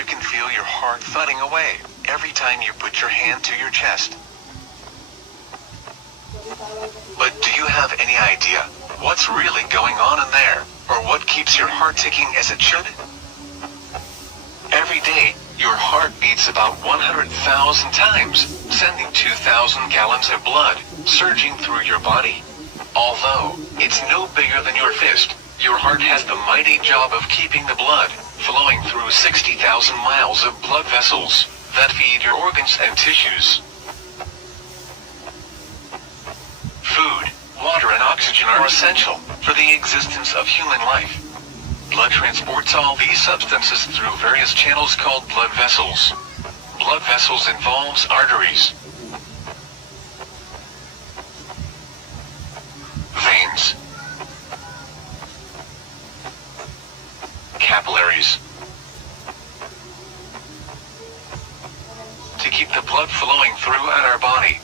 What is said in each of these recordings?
you can feel your heart thudding away every time you put your hand to your chest. But do you have any idea what's really going on in there, or what keeps your heart ticking as it should? Every day, your heart beats about 100,000 times, sending 2,000 gallons of blood surging through your body. Although it's no bigger than your fist, your heart has the mighty job of keeping the blood flowing through 60,000 miles of blood vessels that feed your organs and tissues. Food, water and oxygen are essential for the existence of human life. Blood transports all these substances through various channels called blood vessels. Blood vessels involves arteries, veins, capillaries. To keep the blood flowing throughout our body,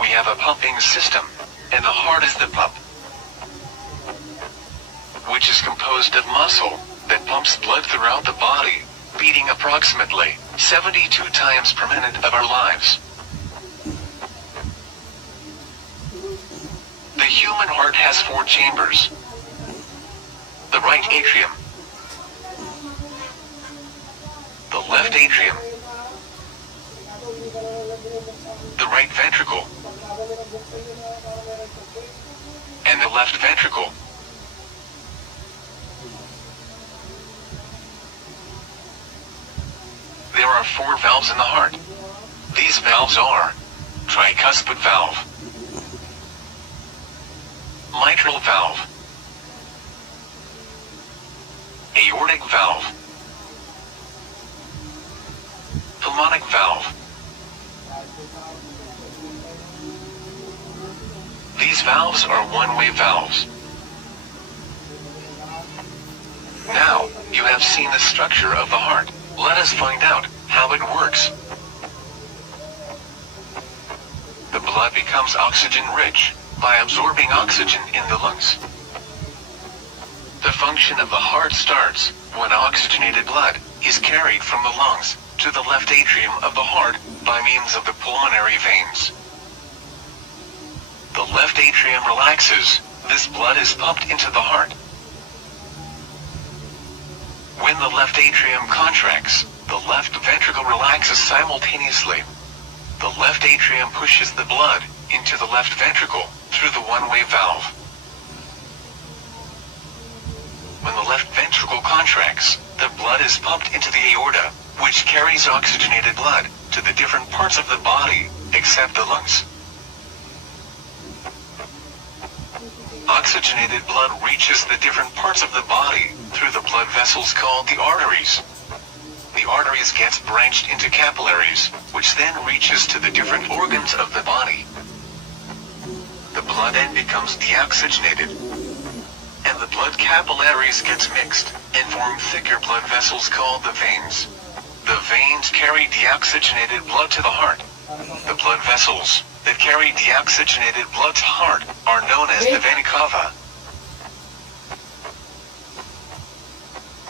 we have a pumping system, and the heart is the pump, which is composed of muscle that pumps blood throughout the body, beating approximately 72 times per minute of our lives. The human heart has 4 chambers: the right atrium, the left atrium, the right ventricle, and the left ventricle. There are 4 valves in the heart. These valves are tricuspid valve, mitral valve, aortic valve, pulmonic valve. These valves are one-way valves. Now, you have seen the structure of the heart. Let us find out how it works. The blood becomes oxygen-rich by absorbing oxygen in the lungs. The function of the heart starts when oxygenated blood is carried from the lungs to the left atrium of the heart by means of the pulmonary veins. The left atrium relaxes. This blood is pumped into the heart. When the left atrium contracts, the left ventricle relaxes simultaneously. The left atrium pushes the blood into the left ventricle through the one-way valve. When the left ventricle contracts, the blood is pumped into the aorta, which carries oxygenated blood to the different parts of the body, except the lungs. Oxygenated blood reaches the different parts of the body through the blood vessels called the arteries. The arteries gets branched into capillaries, which then reaches to the different organs of the body. The blood then becomes deoxygenated, and the blood capillaries gets mixed and form thicker blood vessels called the veins. The veins carry deoxygenated blood to the heart. The blood vessels that carry deoxygenated blood to heart are known as the vena cava.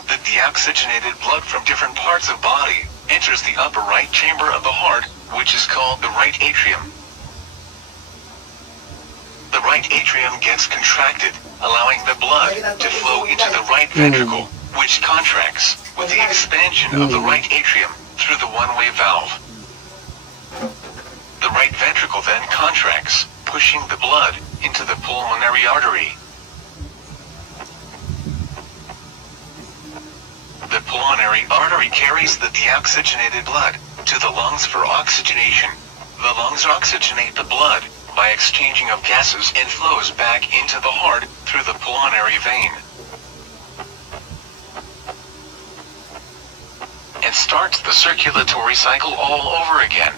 The deoxygenated blood from different parts of body enters the upper right chamber of the heart, which is called the right atrium. The right atrium gets contracted, allowing the blood to flow into the right ventricle, which contracts with the expansion of the right atrium through the one-way valve. The right ventricle then contracts, pushing the blood into the pulmonary artery. The pulmonary artery carries the deoxygenated blood to the lungs for oxygenation. The lungs oxygenate the blood by exchanging of gases and flows back into the heart through the pulmonary vein, and starts the circulatory cycle all over again.